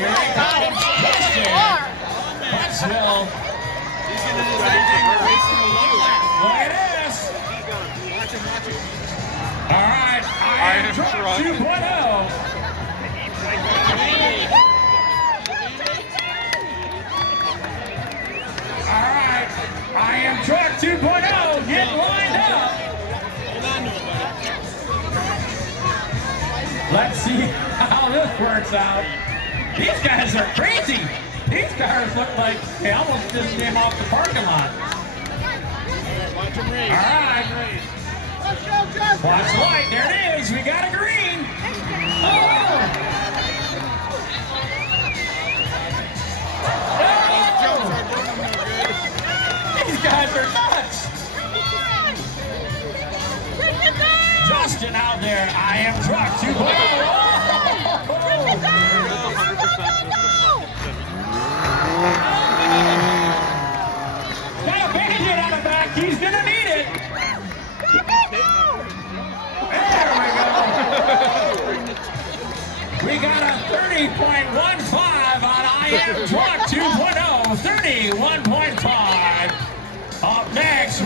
Here they come. Huntsville. He's going to do everything but racing the one lap. Look at this. Watch him, watch him. All right, I am truck 2.0. All right, I am truck 2.0. Get lined up. Hold on to it, buddy. Let's see how this works out. These guys are crazy. These cars look like they almost just came off the parking lot. Watch him race. All right. Watch the light. There it is. We got a green. Oh! These guys are nuts. Justin out there. I am truck 2.0. Got a bandit on the back. He's going to need it. There we go. We got a 30.15 on I am truck 2.0. 31.5. Up next.